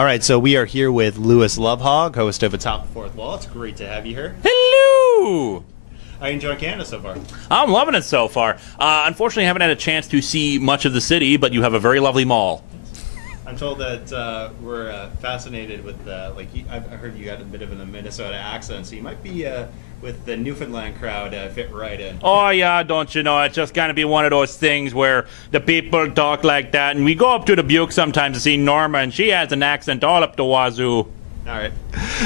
All right, so we are here with Louis Lovhaug, host of Atop the Fourth Wall. It's great to have you here. Hello! How are you enjoying Canada so far? I'm loving it so far. Unfortunately, I haven't had a chance to see much of the city, but you have a very lovely mall. I'm told that we're fascinated with, I heard you got a bit of a Minnesota accent, so you might be, with the Newfoundland crowd, fit right in. Oh, yeah, don't you know, it's just going to be one of those things where the people talk like that, and we go up to the Buke sometimes to see Norma, and she has an accent all up the wazoo. All right.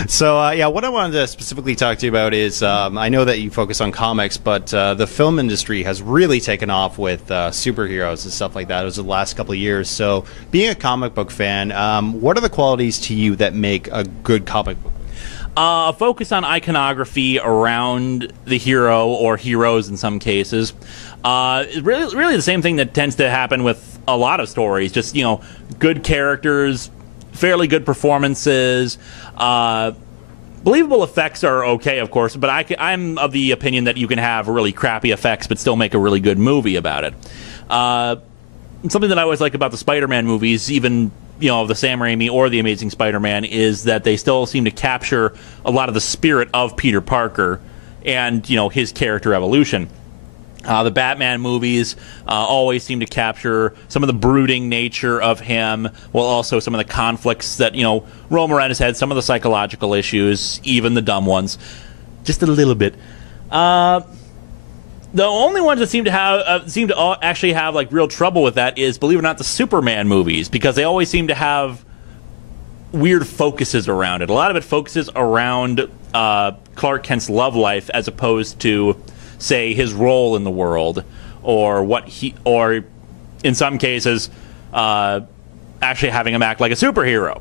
So, what I wanted to specifically talk to you about is, I know that you focus on comics, but the film industry has really taken off with superheroes and stuff like that over the last couple of years. So, being a comic book fan, what are the qualities to you that make a good comic book? A focus on iconography around the hero, or heroes in some cases. Really the same thing that tends to happen with a lot of stories. Just, good characters, fairly good performances. Believable effects are okay, of course, but I'm of the opinion that you can have really crappy effects but still make a really good movie about it. Something that I always like about the Spider-Man movies, even the Sam Raimi or the Amazing Spider-Man, is that they still seem to capture a lot of the spirit of Peter Parker and his character evolution. The Batman movies always seem to capture some of the brooding nature of him, while also some of the conflicts that, Ro Morena's had, some of the psychological issues, even the dumb ones. Just a little bit. The only ones that seem to actually have real trouble with that is, believe it or not, the Superman movies, because they always seem to have weird focuses around it. A lot of it focuses around Clark Kent's love life as opposed to, say, his role in the world, or in some cases, actually having him act like a superhero.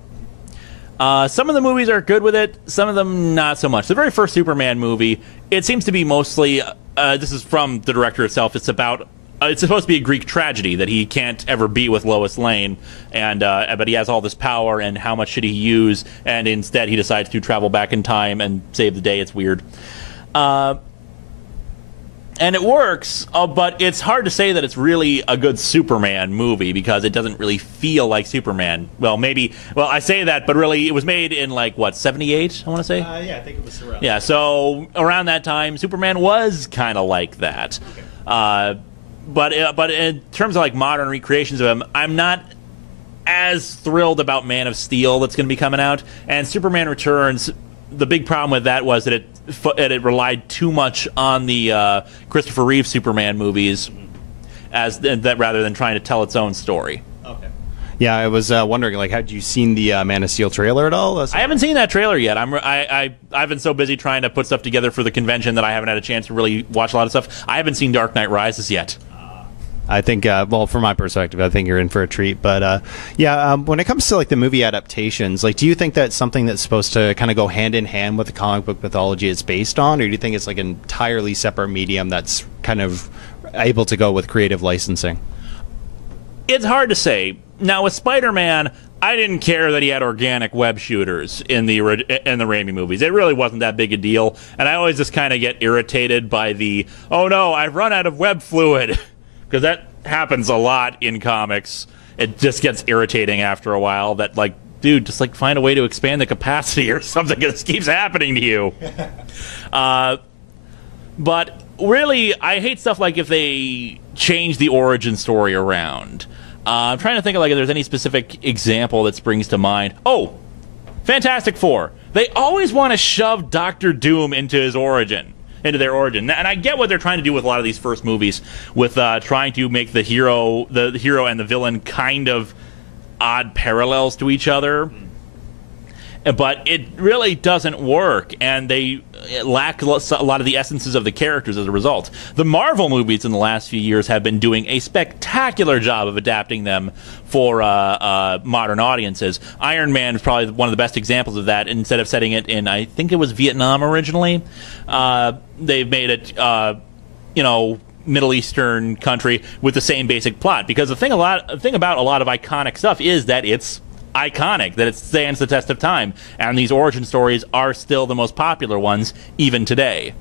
Some of the movies are good with it, some of them not so much. The very first Superman movie, it seems to be mostly, this is from the director itself, it's supposed to be a Greek tragedy that he can't ever be with Lois Lane, but he has all this power, and how much should he use, and instead he decides to travel back in time and save the day. It's weird. And it works, but it's hard to say that it's really a good Superman movie because it doesn't really feel like Superman. Well, I say that, but really it was made in 78, I want to say? Yeah, I think it was around. Yeah, so around that time, Superman was kind of like that. Okay. But in terms of modern recreations of him, I'm not as thrilled about Man of Steel that's going to be coming out. And Superman Returns, the big problem with that was that it relied too much on the Christopher Reeve Superman movies rather than trying to tell its own story. Okay. Yeah, I was wondering, had you seen the Man of Steel trailer at all? I haven't seen that trailer yet. I've been so busy trying to put stuff together for the convention that I haven't had a chance to really watch a lot of stuff. I haven't seen Dark Knight Rises yet. I think, from my perspective, I think you're in for a treat. But, when it comes to, the movie adaptations, do you think that's something that's supposed to kind of go hand in hand with the comic book mythology it's based on? Or do you think it's, an entirely separate medium that's kind of able to go with creative licensing? It's hard to say. Now, with Spider-Man, I didn't care that he had organic web shooters in the Raimi movies. It really wasn't that big a deal. And I always just kind of get irritated by oh no, I've run out of web fluid. Because that happens a lot in comics. It just gets irritating after a while that, dude, just, find a way to expand the capacity or something. This keeps happening to you. But really, I hate stuff if they change the origin story around. I'm trying to think of, if there's any specific example that springs to mind. Oh, Fantastic Four. They always want to shove Doctor Doom into their origin. And I get what they're trying to do with a lot of these first movies, with trying to make the hero and the villain kind of odd parallels to each other. But it really doesn't work, and they lack a lot of the essences of the characters as a result. The Marvel movies in the last few years have been doing a spectacular job of adapting them for modern audiences. Iron Man is probably one of the best examples of that. Instead of setting it in, I think it was Vietnam originally, they've made it, Middle Eastern country with the same basic plot. Because the thing about a lot of iconic stuff is that it's iconic, that it stands the test of time, and these origin stories are still the most popular ones even today.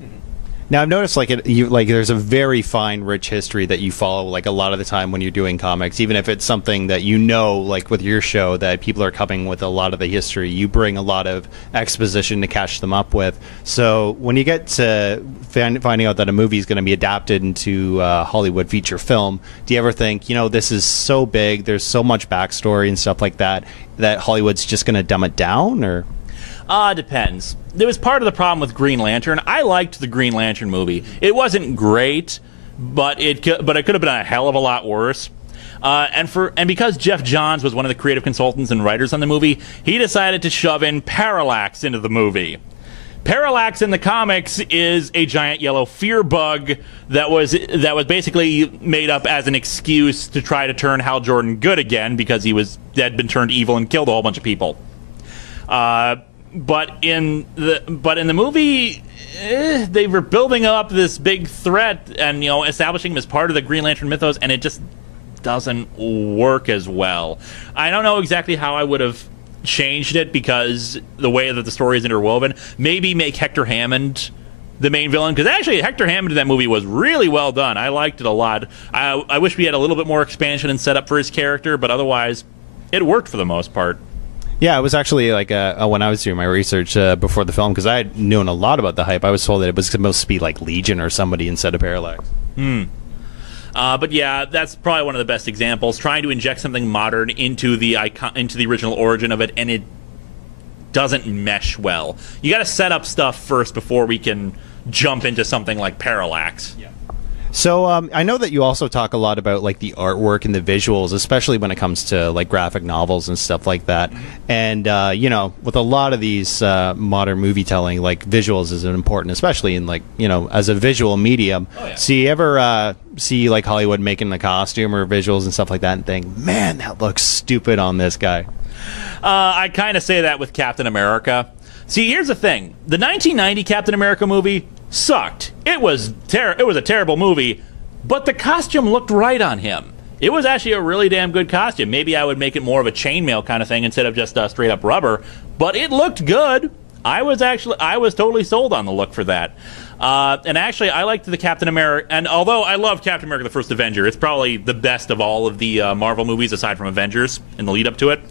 Now I've noticed there's a very fine, rich history that you follow like a lot of the time when you're doing comics, even if it's something that like with your show that people are coming with a lot of the history. You bring a lot of exposition to catch them up with. So when you get to finding out that a movie is going to be adapted into Hollywood feature film, do you ever think, this is so big, there's so much backstory and stuff like that Hollywood's just going to dumb it down, or? Depends. There was part of the problem with Green Lantern. I liked the Green Lantern movie. It wasn't great, but it could have been a hell of a lot worse. And because Jeff Johns was one of the creative consultants and writers on the movie, he decided to shove in Parallax into the movie. Parallax in the comics is a giant yellow fear bug that was basically made up as an excuse to try to turn Hal Jordan good again because had been turned evil and killed a whole bunch of people. But in the movie, they were building up this big threat and establishing him as part of the Green Lantern mythos, and it just doesn't work as well. I don't know exactly how I would have changed it because the way that the story is interwoven. Maybe make Hector Hammond the main villain, because actually Hector Hammond in that movie was really well done. I liked it a lot. I wish we had a little bit more expansion and setup for his character, but otherwise it worked for the most part. Yeah, it was actually when I was doing my research before the film, because I had known a lot about the hype, I was told that it was supposed to be like Legion or somebody instead of Parallax. But yeah, that's probably one of the best examples. Trying to inject something modern into the original origin of it, and it doesn't mesh well. You got to set up stuff first before we can jump into something like Parallax. Yeah. So I know that you also talk a lot about like the artwork and the visuals, especially when it comes to like graphic novels and stuff like that. And with a lot of these modern movie telling, like visuals is important, especially in as a visual medium. Oh, yeah. So you ever see like Hollywood making the costume or visuals and stuff like that and think, man, that looks stupid on this guy? I kind of say that with Captain America. See, here's the thing: the 1990 Captain America movie sucked. It was a terrible movie, but the costume looked right on him. It was actually a really damn good costume. Maybe I would make it more of a chainmail kind of thing instead of just straight up rubber, but it looked good. I was totally sold on the look for that. And actually, I liked the Captain America, and although I love Captain America: The First Avenger, it's probably the best of all of the Marvel movies aside from Avengers in the lead up to it.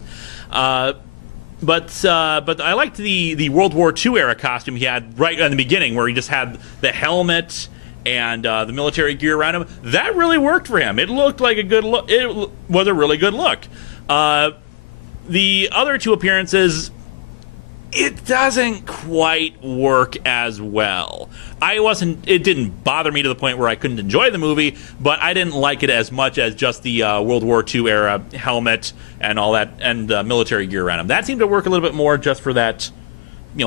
But I liked the World War II era costume he had right in the beginning, where he just had the helmet and the military gear around him. That really worked for him. It looked like a good look. It was a really good look. The other two appearances, it doesn't quite work as well. It didn't bother me to the point where I couldn't enjoy the movie, but I didn't like it as much as just the World War II era helmet and all that, and military gear around him. That seemed to work a little bit more just for that,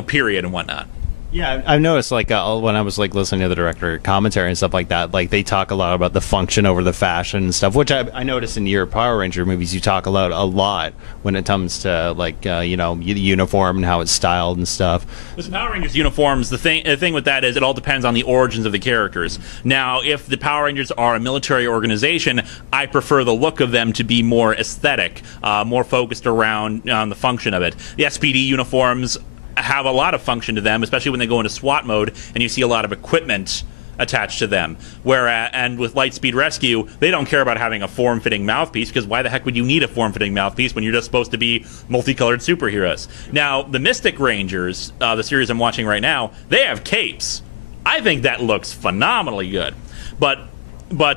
period and whatnot. Yeah, I've noticed when I was listening to the director commentary and stuff like that, they talk a lot about the function over the fashion and stuff, which I noticed in your Power Ranger movies you talk a lot when it comes to the uniform and how it's styled and stuff. With the Power Rangers uniforms, the thing with that is it all depends on the origins of the characters. Now, if the Power Rangers are a military organization, I prefer the look of them to be more aesthetic, more focused around on the function of it. The SPD uniforms have a lot of function to them, especially when they go into SWAT mode and you see a lot of equipment attached to them. And with Lightspeed Rescue, they don't care about having a form-fitting mouthpiece, because why the heck would you need a form-fitting mouthpiece when you're just supposed to be multicolored superheroes? Now, the Mystic Rangers, the series I'm watching right now, they have capes. I think that looks phenomenally good. But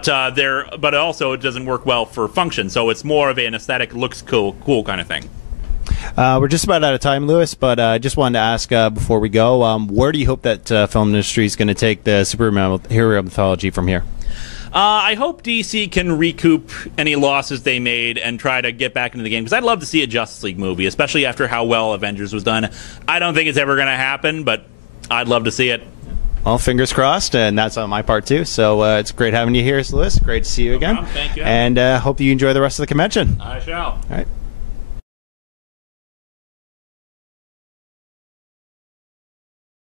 also it doesn't work well for function, so it's more of an aesthetic, looks cool kind of thing. We're just about out of time, Lewis, but I just wanted to ask before we go, where do you hope that film industry is going to take the superhero mythology from here? I hope DC can recoup any losses they made and try to get back into the game, because I'd love to see a Justice League movie, especially after how well Avengers was done. I don't think it's ever going to happen, but I'd love to see it. Well, fingers crossed, and that's on my part too. So it's great having you here, Lewis. Great to see you again. Thank you. And hope you enjoy the rest of the convention. I shall. All right.